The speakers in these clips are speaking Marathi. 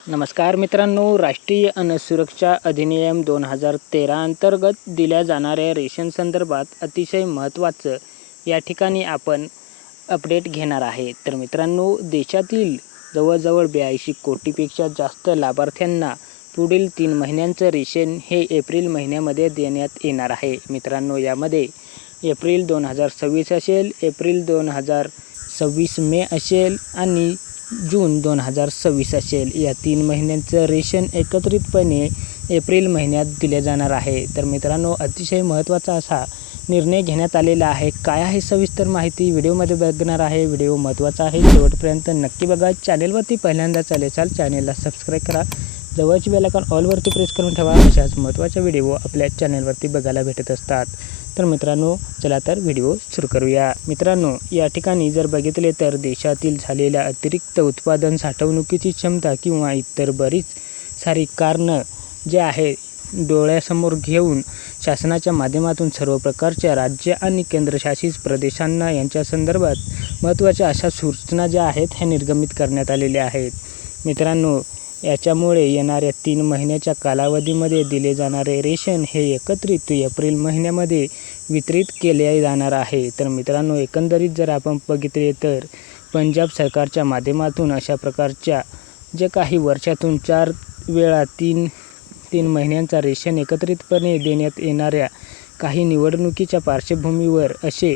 नमस्कार मित्रांनो, राष्ट्रीय अन्न सुरक्षा अधिनियम 2013 अंतर्गत दिल्या जाणाऱ्या रेशन संदर्भात अतिशय महत्त्वाचं या ठिकाणी आपण अपडेट घेणार आहे। तर मित्रांनो, देशातील जवळजवळ 82 कोटीपेक्षा जास्त लाभार्थ्यांना पुढील 3 महिन्यांचं रेशन हे एप्रिल महिन्यामध्ये देण्यात येणार आहे। मित्रांनो, यामध्ये एप्रिल 2026 असेल, एप्रिल 2026 मे असेल आणि जून 2026 असेल, या 3 महिन्यांचं रेशन एकत्रितपणे एप्रिल महिन्यात दिले जाणार आहे। तर मित्रांनो, अतिशय महत्त्वाचा असा निर्णय घेण्यात आलेला आहे। काय आहे सविस्तर माहिती व्हिडिओमध्ये बघणार आहे। व्हिडिओ महत्त्वाचा आहे, शेवटपर्यंत नक्की बघा। चॅनेलवरती पहिल्यांदाच आले असाल चॅनेलला सबस्क्राईब करा, जवळची बेल आयकॉन ऑलवरती प्रेस करून ठेवा। अशाच महत्त्वाच्या व्हिडिओ आपल्या चॅनेलवरती बघायला भेटत असतात। तर मित्रांनो, चला तर व्हिडिओ सुरू करूया। मित्रांनो, या ठिकाणी जर बघितले तर देशातील झालेल्या अतिरिक्त उत्पादन साठवणुकीची क्षमता किंवा इतर बरीच सारी कारणं जे आहे डोळ्यासमोर घेऊन शासनाच्या माध्यमातून सर्व प्रकारच्या राज्य आणि केंद्रशासित प्रदेशांना यांच्या संदर्भात महत्त्वाच्या अशा सूचना ज्या आहेत ह्या निर्गमित करण्यात आलेल्या आहेत। मित्रांनो, याच्यामुळे येणाऱ्या 3 महिन्याच्या कालावधीमध्ये दिले जाणारे रेशन हे एकत्रित एप्रिल महिन्यामध्ये वितरित केले जाणार आहे। तर मित्रांनो, एकंदरीत जर आपण बघितले तर पंजाब सरकारच्या माध्यमातून अशा प्रकारच्या जे काही वर्षातून 4 वेळा 3 महिन्यांचा रेशन एकत्रितपणे देण्यात येणाऱ्या काही निवडणुकीच्या पार्श्वभूमीवर असे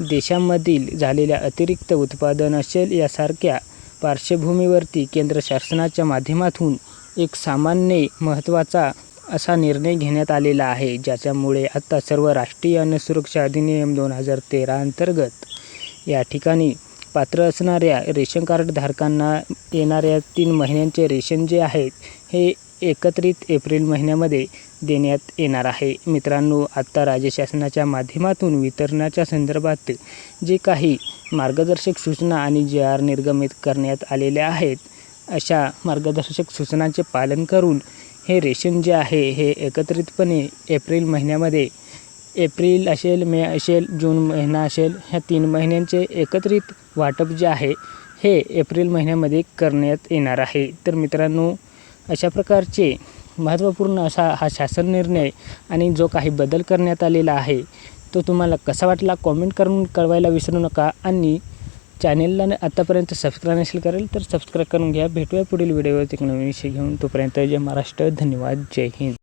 देशामधील झालेल्या अतिरिक्त उत्पादन असेल यासारख्या पार्श्वभूमीवरती केंद्र शासनाच्या माध्यमातून एक सामान्य महत्त्वाचा असा निर्णय घेण्यात आलेला आहे, ज्याच्यामुळे आता सर्व राष्ट्रीय अन्न सुरक्षा अधिनियम 2013 अंतर्गत या ठिकाणी पात्र असणाऱ्या रेशन कार्ड धारकांना येणाऱ्या 3 महिन्यांचे रेशन जे आहेत हे एकत्रित एप्रिल महिन्यामध्ये देण्यात येणार आहे। मित्रांनो, आता राज्य शासनाच्या माध्यमातून वितरणाच्या संदर्भात जे काही मार्गदर्शक सूचना आणि JR निर्गमित करण्यात आलेल्या आहेत, अशा मार्गदर्शक सूचनांचे पालन करून हे रेशन जे आहे हे एकत्रितपणे एप्रिल महिन्यामध्ये एप्रिल असेल, मे असेल, जून महिना असेल, ह्या 3 महिन्यांचे एकत्रित वाटप जे आहे हे एप्रिल महिन्यामध्ये करण्यात येणार आहे। तर मित्रांनो, अशा प्रकारचे महत्त्वपूर्ण असा हा शासन निर्णय आणि जो काही बदल करण्यात आलेला आहे तो तुम्हाला कसा वाटला कॉमेंट करून कळवायला विसरू नका। आणि चॅनेलला आतापर्यंत सबस्क्राईब नसेल करेल तर सबस्क्राईब करून घ्या। भेटूया पुढील व्हिडिओवर एक नवीन विषय घेऊन। तोपर्यंत जय महाराष्ट्र, धन्यवाद, जय हिंद।